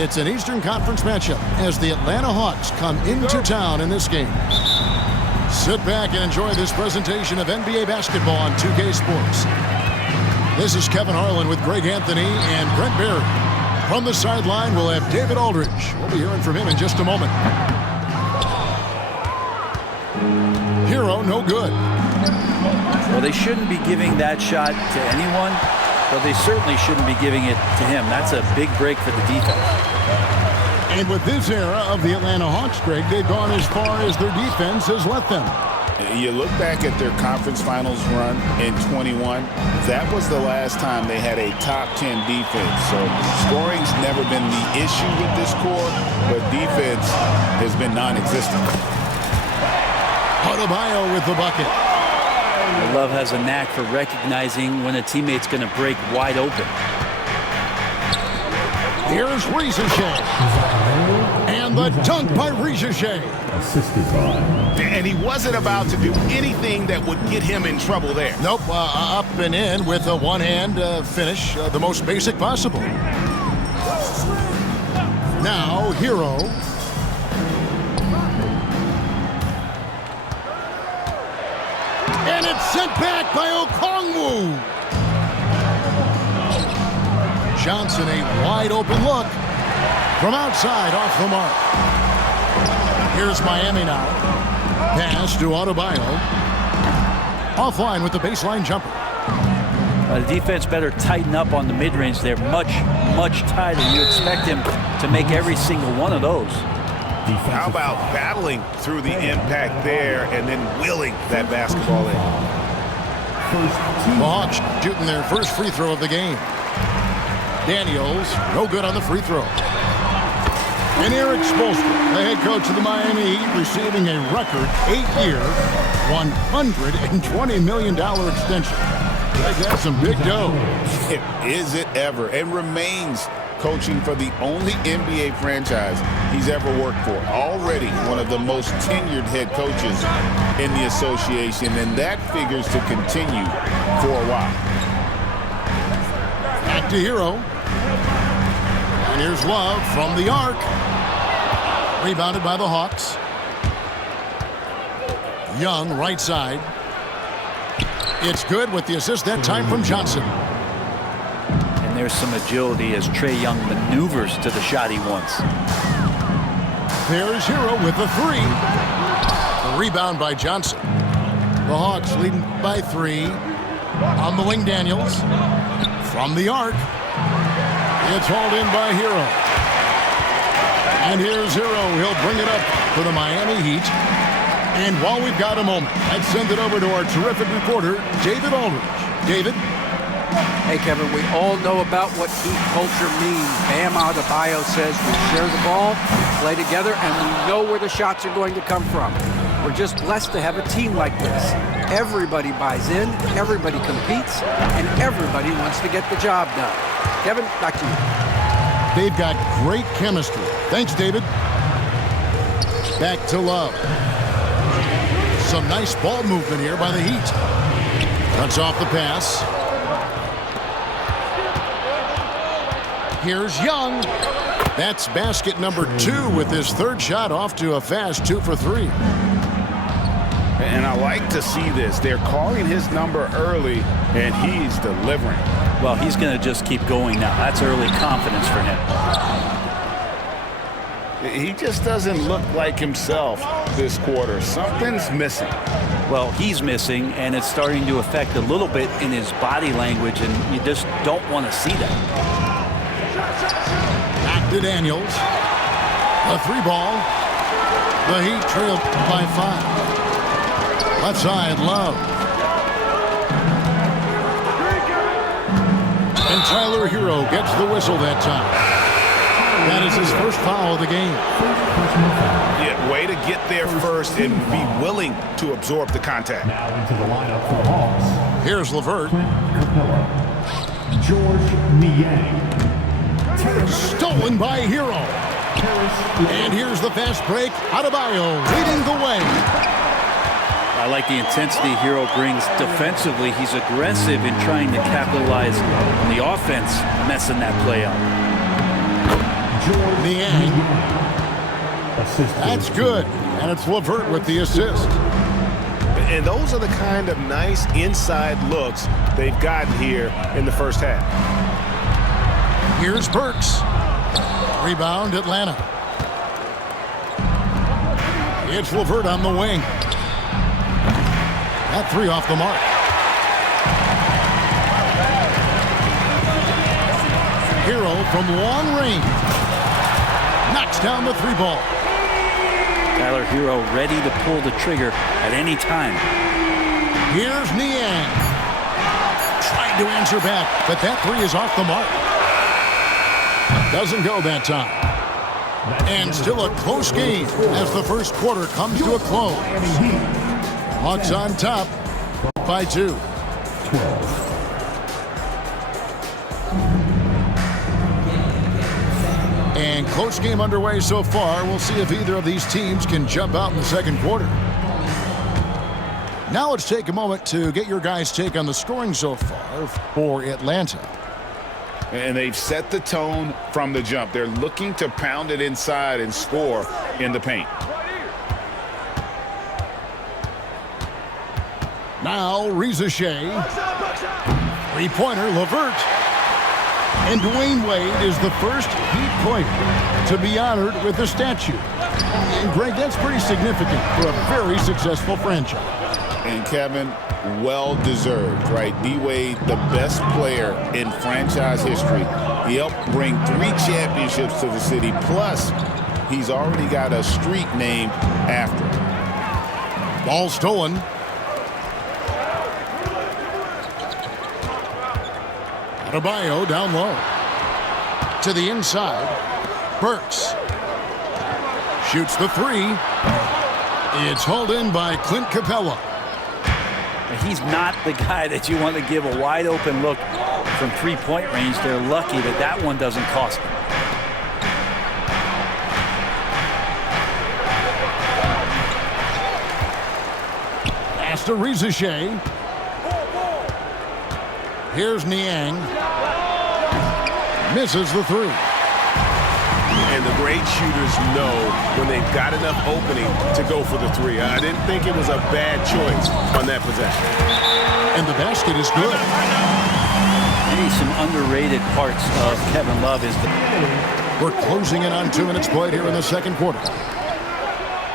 It's an Eastern Conference matchup as the Atlanta Hawks come into town in this game. Sit back and enjoy this presentation of NBA basketball on 2K Sports. This is Kevin Harlan with Greg Anthony and Brent Barry. From the sideline, we'll have David Aldridge. We'll be hearing from him in just a moment. Hero, no good. Well, they shouldn't be giving that shot to anyone, but they certainly shouldn't be giving it to him. That's a big break for the defense. And with this era of the Atlanta Hawks, Greg, they've gone as far as their defense has let them. You look back at their conference finals run in 21, that was the last time they had a top 10 defense. So scoring's never been the issue with this core, but defense has been non-existent. Adebayo with the bucket. Love has a knack for recognizing when a teammate's going to break wide open. Here's Ricochet. And the dunk by Ricochet. Assisted by. And he wasn't about to do anything that would get him in trouble there. Nope, up and in with a one-hand finish, the most basic possible. Now, Hero. And it's sent back by Okongwu. Johnson, a wide open look from outside off the mark. Here's Miami now. Pass to Adebayo. Offline with the baseline jumper. The defense better tighten up on the mid-range. They're much, much tighter. You expect him to make every single one of those. How about battling through the impact there and then willing that basketball in? The Hawks shooting their first free throw of the game. Daniels, no good on the free throw. And Eric Spoelstra, the head coach of the Miami Heat, receiving a record 8-year, $120 million extension. That's some big dough. Is it ever? And remains coaching for the only NBA franchise he's ever worked for. Already one of the most tenured head coaches in the association, and that figures to continue for a while. Back to Hero. And here's Love from the arc. Rebounded by the Hawks. Young, right side. It's good with the assist that time from Johnson. And there's some agility as Trae Young maneuvers to the shot he wants. There's Hero with the three. The rebound by Johnson. The Hawks leading by 3. On the wing, Daniels. From the arc. It's hauled in by Hero. And here's Hero. He'll bring it up for the Miami Heat. And while we've got a moment, let's send it over to our terrific reporter, David Aldridge. David? Hey, Kevin, we all know about what Heat culture means. Bam Adebayo says we share the ball, play together, and we know where the shots are going to come from. We're just blessed to have a team like this. Everybody buys in, everybody competes, and everybody wants to get the job done. Kevin, back to you. They've got great chemistry. Thanks, David. Back to Love. Some nice ball movement here by the Heat. Cuts off the pass. Here's Young. That's basket number 2 with his third shot off to a fast 2 for 3. And I like to see this. They're calling his number early, and he's delivering. Well, he's going to just keep going now. That's early confidence for him. He just doesn't look like himself this quarter. Something's missing. Well, he's missing, and it's starting to affect a little bit in his body language, and you just don't want to see that. Back to Daniels. A 3-ball. The Heat trail by 5. Left side, Love. And Tyler Hero gets the whistle that time. That is his first foul of the game. Yeah, way to get there first and be willing to absorb the contact. Now into the lineup for the Hawks. Here's LeVert. George Niang. Stolen by Hero. And here's the fast break. Adebayo leading the way. I like the intensity Hero brings defensively. He's aggressive in trying to capitalize on the offense, messing that play up. Niang. Assist. That's good. And it's Levert with the assist. And those are the kind of nice inside looks they've gotten here in the first half. Here's Burks. Rebound, Atlanta. It's Levert on the wing. That three off the mark. Hero from long range. Knocks down the three ball. Tyler Hero ready to pull the trigger at any time. Here's Niang. Tried to answer back, but that three is off the mark. Doesn't go that time. And still a close game as the first quarter comes to a close. Hawks on top by 2. 12. And close game underway so far. We'll see if either of these teams can jump out in the second quarter. Now let's take a moment to get your guys' take on the scoring so far for Atlanta. And they've set the tone from the jump. They're looking to pound it inside and score in the paint. Now Reza Shea. Three-pointer, Levert. And Dwayne Wade is the first Heat player to be honored with a statue. And Greg, that's pretty significant for a very successful franchise. And Kevin, well-deserved, right? D-Wade, the best player in franchise history. He helped bring 3 championships to the city. Plus, he's already got a street named after him. Ball stolen. Adebayo down low. To the inside. Burks. Shoots the three. It's hauled in by Clint Capella. He's not the guy that you want to give a wide open look from three-point range. They're lucky that that one doesn't cost them. Pass to Reza Shea. Here's Niang. Misses the three. And the great shooters know when they've got enough opening to go for the three. I didn't think it was a bad choice on that possession. And the basket is good. Maybe some underrated parts of Kevin Love is We're closing in on 2 minutes played here in the second quarter.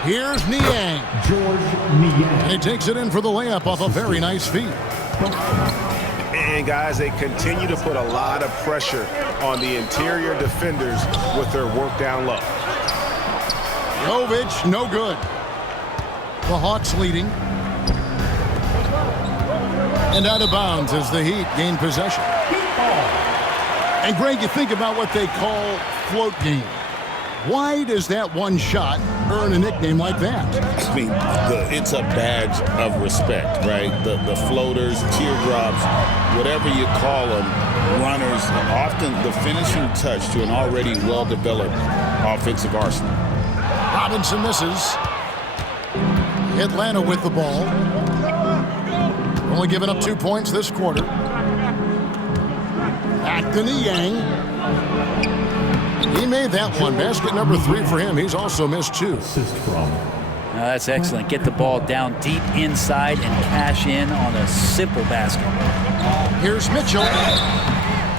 Here's Niang. George Niang. And he takes it in for the layup off a very nice feed. And guys, they continue to put a lot of pressure on the interior defenders with their work down low. Jovic, no good. The Hawks leading. And out of bounds as the Heat gain possession. And Greg, you think about what they call float game. Why does that one shot earn a nickname like that? I mean, it's a badge of respect, right? The floaters, teardrops, whatever you call them, runners, often the finishing touch to an already well-developed offensive arsenal. Robinson misses. Atlanta with the ball. Only giving up 2 points this quarter. Back to Niang. He made that one. Basket number 3 for him. He's also missed 2. Assist from. that's excellent. Get the ball down deep inside and cash in on a simple basket. Here's Mitchell.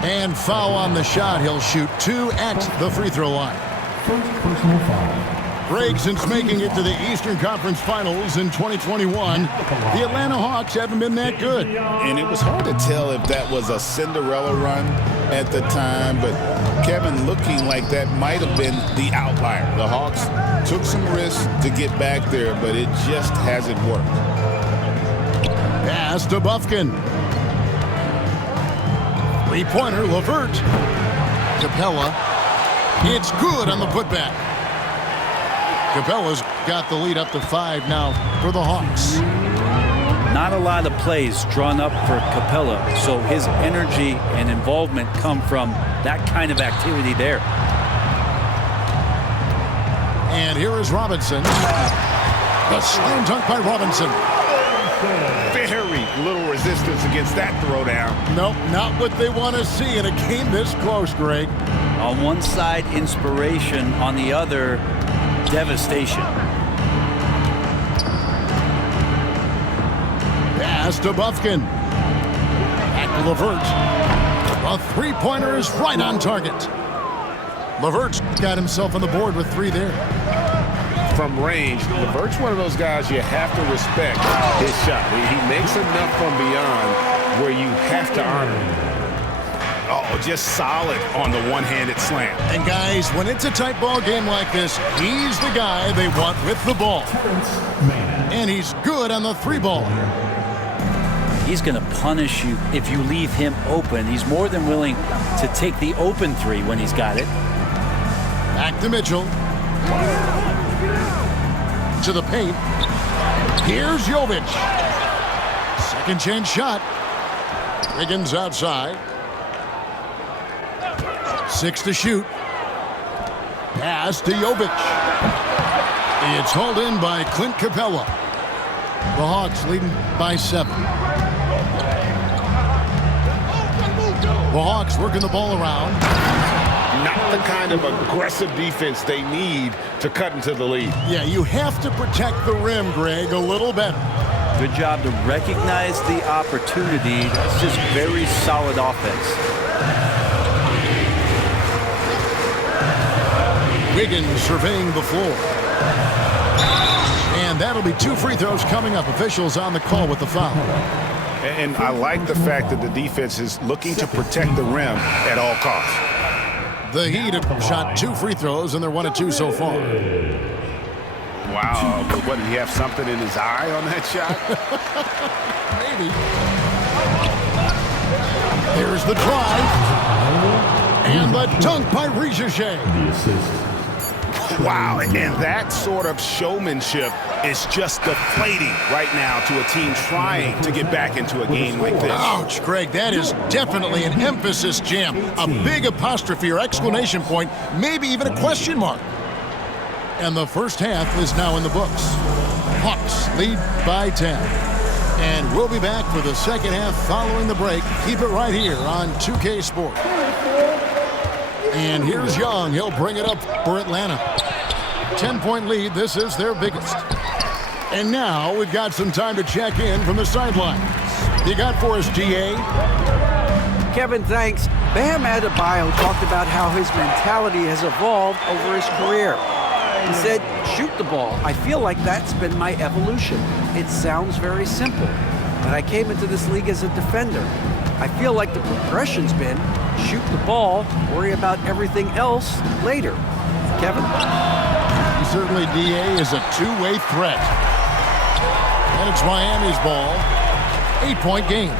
And foul on the shot. He'll shoot 2 at the free throw line. First personal foul. Greg, since making it to the Eastern Conference Finals in 2021, the Atlanta Hawks haven't been that good. And it was hard to tell if that was a Cinderella run at the time, but Kevin, looking like that might have been the outlier. The Hawks took some risks to get back there, but it just hasn't worked. Pass to Bufkin. Three-pointer, Levert. Capella. It's good on the putback. Capella's got the lead up to 5 now for the Hawks. Not a lot of plays drawn up for Capella, so his energy and involvement come from that kind of activity there. And here is Robinson. The slam dunk by Robinson. Very little resistance against that throwdown. Nope, not what they want to see in a game this close, Greg. On one side, inspiration. On the other, devastation. Pass to Buffkin. Back to Levert. A three-pointer is right on target. Levert's got himself on the board with 3 there. From range, Levert's one of those guys you have to respect his shot. He makes enough from beyond where you have to honor him. Oh, just solid on the one-handed slam. And guys, when it's a tight ball game like this, he's the guy they want with the ball. And he's good on the 3-ball. He's going to punish you if you leave him open. He's more than willing to take the open 3 when he's got it. Back to Mitchell. To the paint. Here's Jovic. Second chance shot. Wiggins outside. 6 to shoot. Pass to Jovic. It's hauled in by Clint Capella. The Hawks leading by 7. The Hawks working the ball around. Not the kind of aggressive defense they need to cut into the lead. Yeah, you have to protect the rim, Greg, a little better. Good job to recognize the opportunity. That's just very solid offense. Wiggins surveying the floor. And that'll be 2 free throws coming up. Officials on the call with the foul. And I like the fact that the defense is looking to protect the rim at all costs. The Heat have shot 2 free throws, and they're 1 of 2 so far. Wow, but what, did he have something in his eye on that shot? Maybe. Here's the drive. And the dunk by Richeche. The assist. Wow, and that sort of showmanship is just deflating right now to a team trying to get back into a game like this. Ouch, Greg, that is definitely an emphasis jam. A big apostrophe or exclamation point, maybe even a question mark. And the first half is now in the books. Hawks lead by 10. And we'll be back for the second half following the break. Keep it right here on 2K Sports. And here's Young. He'll bring it up for Atlanta. 10-point lead. This is their biggest. And now we've got some time to check in from the sidelines. You got for us, DA? Kevin, thanks. Bam Adebayo talked about how his mentality has evolved over his career. He said, shoot the ball. I feel like that's been my evolution. It sounds very simple, but I came into this league as a defender. I feel like the progression's been shoot the ball, worry about everything else later. Kevin? Certainly, DA is a two-way threat. And it's Miami's ball. 8-point game.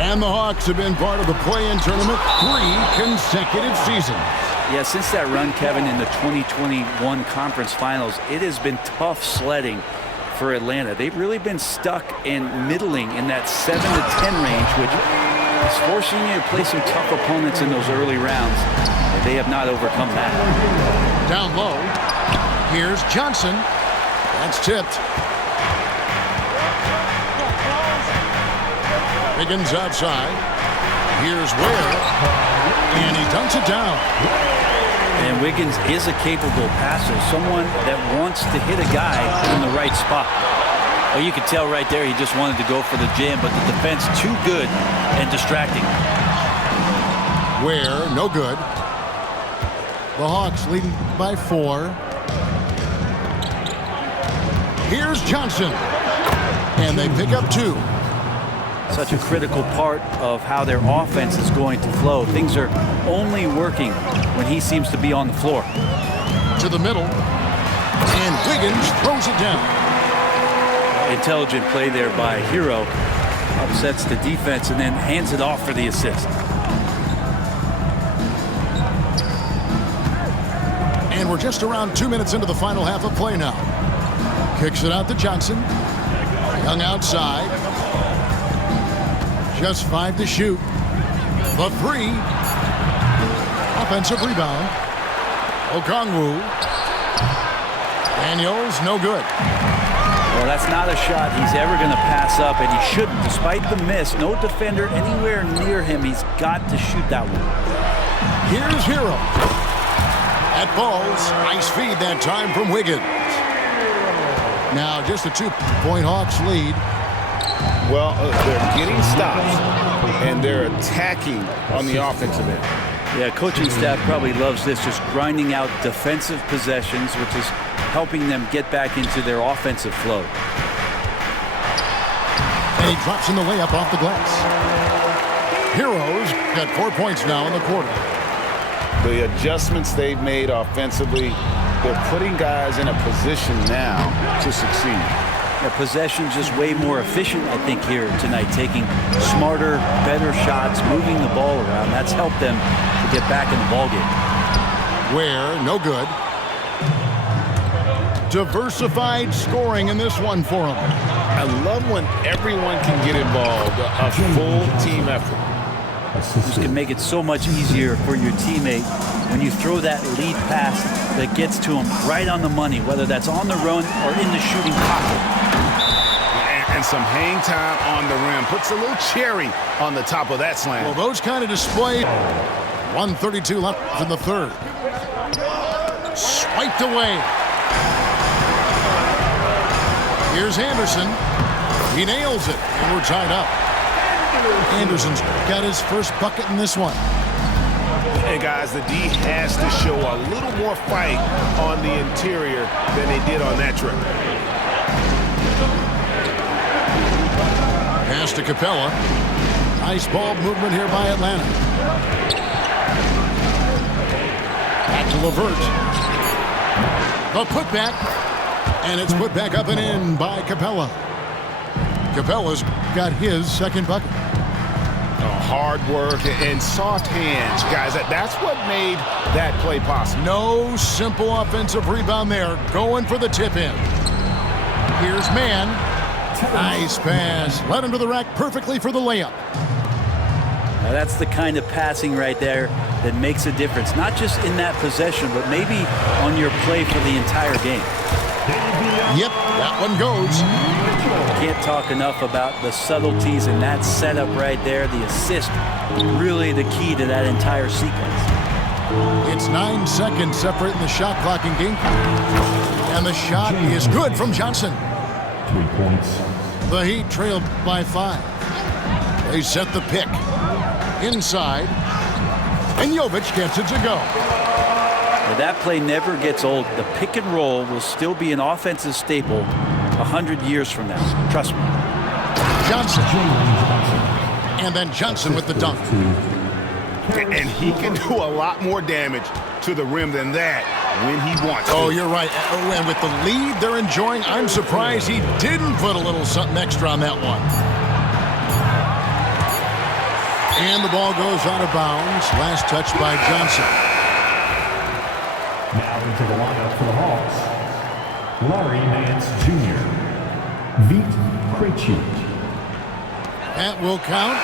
And the Hawks have been part of the play-in tournament 3 consecutive seasons. Yeah, since that run, Kevin, in the 2021 conference finals, it has been tough sledding for Atlanta. They've really been stuck in middling in that 7 to 10 range, which is forcing you to play some tough opponents in those early rounds. They have not overcome that. Down low. Here's Johnson. That's tipped. Wiggins outside. Here's Ware. And he dunks it down. And Wiggins is a capable passer, someone that wants to hit a guy in the right spot. Oh, you could tell right there he just wanted to go for the jam, but the defense too good and distracting. Ware, no good. The Hawks leading by 4. Here's Johnson. And they pick up 2. Such a critical part of how their offense is going to flow. Things are only working when he seems to be on the floor. To the middle. And Wiggins throws it down. Intelligent play there by Hero. Upsets the defense and then hands it off for the assist. And we're just around 2 minutes into the final half of play now. Kicks it out to Johnson. Young outside. Just 5 to shoot. The 3. Offensive rebound. Okongwu. Daniels, no good. Well, that's not a shot he's ever going to pass up, and he shouldn't. Despite the miss, no defender anywhere near him. He's got to shoot that one. Here's Hero. That ball's nice feed that time from Wiggins. Now just a 2-point Hawks lead. Well, they're getting stops, and they're attacking on the offensive end. Yeah, coaching staff probably loves this, just grinding out defensive possessions, which is helping them get back into their offensive flow. And he drops in the layup off the glass. Heroes got 4 points now in the quarter. The adjustments they've made offensively, they're putting guys in a position now to succeed. The possession just way more efficient, I think, here tonight, taking smarter, better shots, moving the ball around. That's helped them to get back in the ballgame. Where, no good. Diversified scoring in this one for them. I love when everyone can get involved, a full team effort. This can make it so much easier for your teammate when you throw that lead pass that gets to him right on the money, whether that's on the run or in the shooting pocket. And some hang time on the rim. Puts a little cherry on the top of that slam. Well, those kind of displays. 1:32 left in the third. Swiped away. Here's Anderson. He nails it, and we're tied up. Anderson's got his first bucket in this one. And guys, the D has to show a little more fight on the interior than they did on that trip. Pass to Capella. Nice ball movement here by Atlanta. Back to LeVert. The putback. And it's put back up and in by Capella. Capella's got his second bucket. Hard work and soft hands, guys. That's what made that play possible. No simple offensive rebound there. Going for the tip in. Here's Mann. Nice pass. Led him to the rack perfectly for the layup. Now that's the kind of passing right there that makes a difference. Not just in that possession, but maybe on your play for the entire game. Yep, that one goes. Can't talk enough about the subtleties in that setup right there. The assist, really the key to that entire sequence. It's 9 seconds separating the shot clock and game. And the shot is good from Johnson. 3 points. The Heat trailed by 5. They set the pick. Inside. And Jovic gets it to go. Now that play never gets old. The pick and roll will still be an offensive staple 100 years from now. Trust me. Johnson. And then Johnson with the dunk. And he can do a lot more damage to the rim than that when he wants to. Oh, you're right. And with the lead they're enjoying, I'm surprised he didn't put a little something extra on that one. And the ball goes out of bounds. Last touch by Johnson. Now into the lineup for the Hawks. Larry Nance Jr. Vít Krejci. That will count.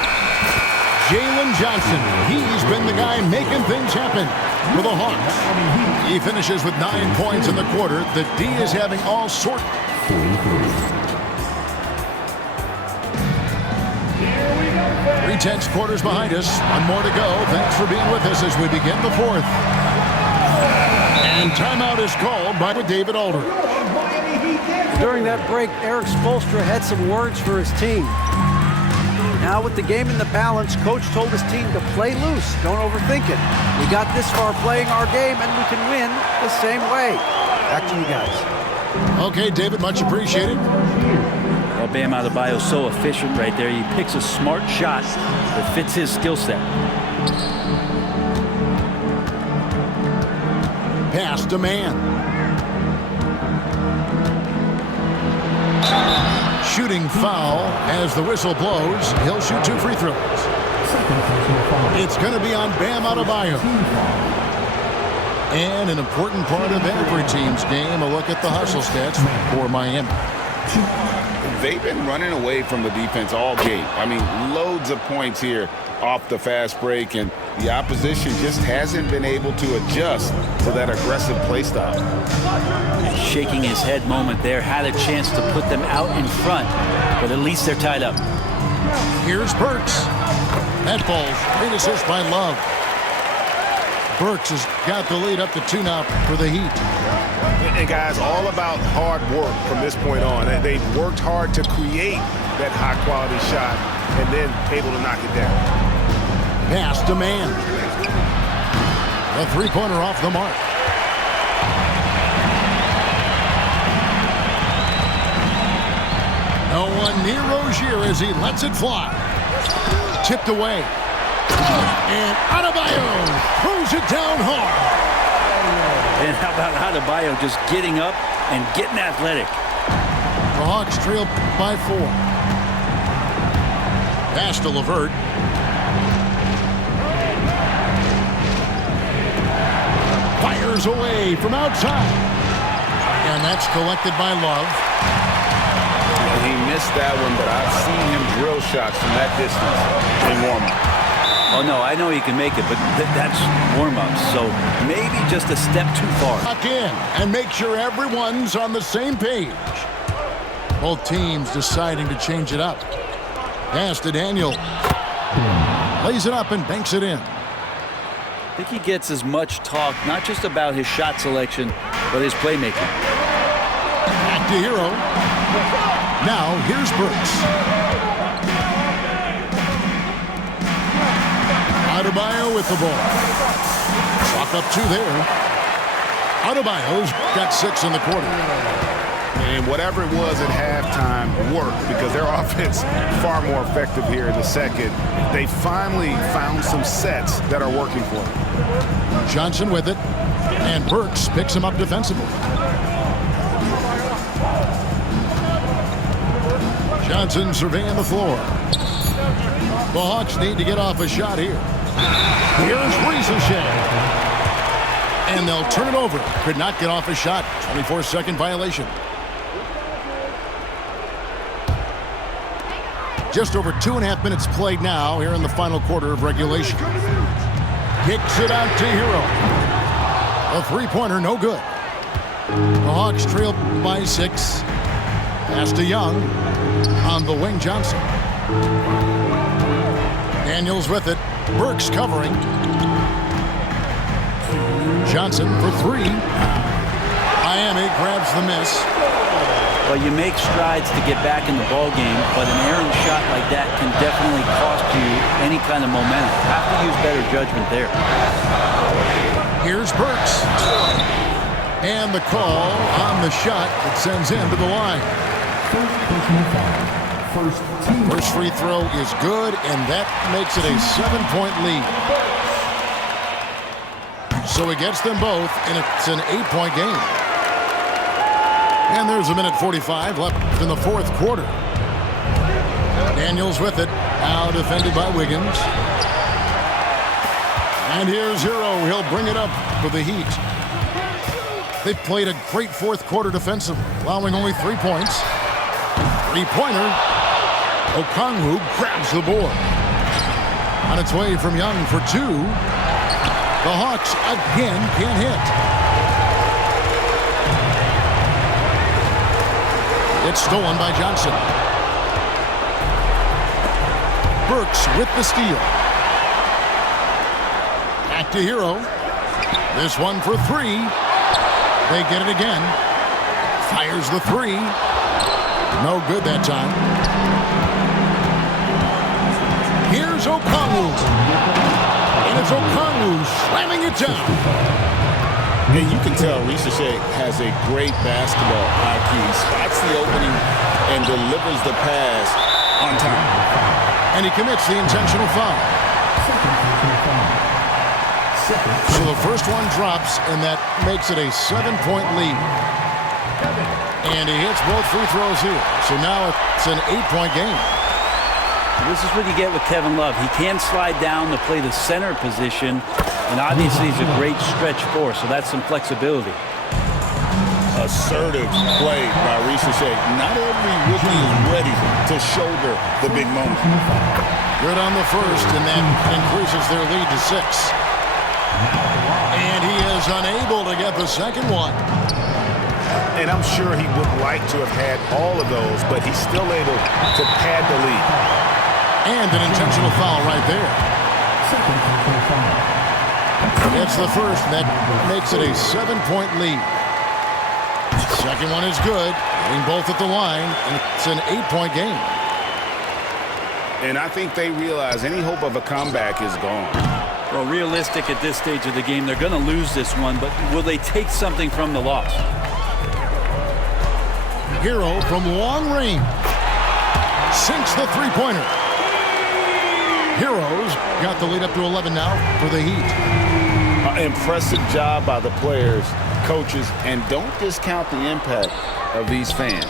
Jalen Johnson. He's been the guy making things happen for the Hawks. He finishes with 9 points in the quarter. The D is having all sorts. 3/10 quarters behind us. One more to go. Thanks for being with us as we begin the fourth. And timeout is called by David Alder. During that break, Eric Spoelstra had some words for his team. Now with the game in the balance, Coach told his team to play loose. Don't overthink it. We got this far playing our game, and we can win the same way. Back to you guys. Okay, David, much appreciated. Well, Bam Adebayo's so efficient right there. He picks a smart shot that fits his skill set. Pass to Mann. Shooting foul as the whistle blows. He'll shoot 2 free throws. It's going to be on Bam Adebayo. And an important part of every team's game, a look at the hustle stats for Miami. they've been running away from the defense all game. I mean, loads of points here off the fast break, and the opposition just hasn't been able to adjust to that aggressive play style. Shaking his head moment there, had a chance to put them out in front, but at least they're tied up. Here's Burks. That ball's great assist by Love. Burks has got the lead up to 2 now for the Heat. And guys, all about hard work from this point on. They've worked hard to create that high-quality shot and then able to knock it down. Pass to Man. A three-pointer off the mark. No one near Rozier as he lets it fly. Tipped away. And Adebayo throws it down hard. And how about Adebayo just getting up and getting athletic? The Hawks trail by 4. Pass to LeVert. Fires away from outside. And that's collected by Love. He missed that one, but I've seen him drill shots from that distance in warm-up. Oh, no, I know he can make it, but that's warm-up, so maybe just a step too far. Lock in and make sure everyone's on the same page. Both teams deciding to change it up. Pass to Daniel. Lays it up and banks it in. I think he gets as much talk, not just about his shot selection, but his playmaking. Back to Hero. Now here's Burks. Adebayo with the ball. Chalk up 2 there. Adebayo's got 6 in the quarter. And whatever it was at halftime worked because their offense far more effective here in the second. They finally found some sets that are working for them. Johnson with it. And Burks picks him up defensively. Johnson surveying the floor. The Hawks need to get off a shot here. Here's Ricochet. And they'll turn it over. Could not get off a shot. 24-second violation. Just over 2.5 minutes played now here in the final quarter of regulation. Kicks it out to Hero. A three-pointer, no good. The Hawks trail by 6. Pass to Young. On the wing, Johnson. Daniels with it. Burks covering. Johnson for 3. Miami grabs the miss. Well, you make strides to get back in the ball game, but an errant shot like that can definitely cost you any kind of momentum. Have to use better judgment there. Here's Burks. And the call on the shot that sends him to the line. First free throw is good, and that makes it a 7-point lead. So he gets them both, and it's an 8-point game. And there's a minute 45 left in the fourth quarter. Daniels with it, now defended by Wiggins. And here's Hero. He'll bring it up for the Heat. They've played a great fourth quarter defensively, allowing only 3 points. Three-pointer. Okongwu grabs the board. On its way from Young for 2. The Hawks again can't hit. It's stolen by Johnson. Burks with the steal. Back to Hero. This one for 3. They get it again. Fires the 3. No good that time. Here's Okongwu. And it's Okongwu slamming it down. And you can tell Ricochet has a great basketball IQ. He spots the opening and delivers the pass on time. And he commits the intentional foul. So the first one drops, and that makes it a 7-point lead. And he hits both free throws here. So now it's an 8-point game. This is what you get with Kevin Love. He can slide down to play the center position, and obviously he's a great stretch force, so that's some flexibility. assertive play by Ricochet. Not every rookie is ready to shoulder the big moment. Good on the first, and that increases their lead to 6. And he is unable to get the second one. And I'm sure he would like to have had all of those, but he's still able to pad the lead. And an intentional foul right there. It's the first, and that makes it a 7-point lead. Second one is good, getting both at the line, and it's an 8-point game. And I think they realize any hope of a comeback is gone. Well, realistic at this stage of the game, they're going to lose this one, but will they take something from the loss? Hero from long range sinks the three-pointer. Heroes got the lead up to 11 now for the Heat. Impressive job by the players, coaches, and don't discount the impact of these fans.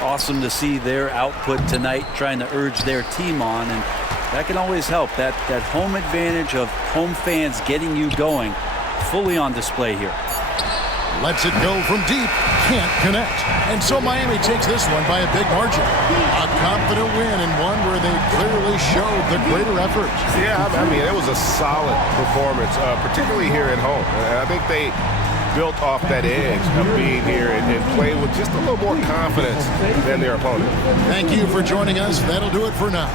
Awesome to see their output tonight, trying to urge their team on, and that can always help. That home advantage of home fans getting you going, fully on display here. Lets it go from deep, can't connect. And so Miami takes this one by a big margin. A confident win, and one where they clearly showed the greater effort. Yeah, I mean, it was a solid performance, particularly here at home. And I think they built off that edge of being here and played with just a little more confidence than their opponent. Thank you for joining us. That'll do it for now.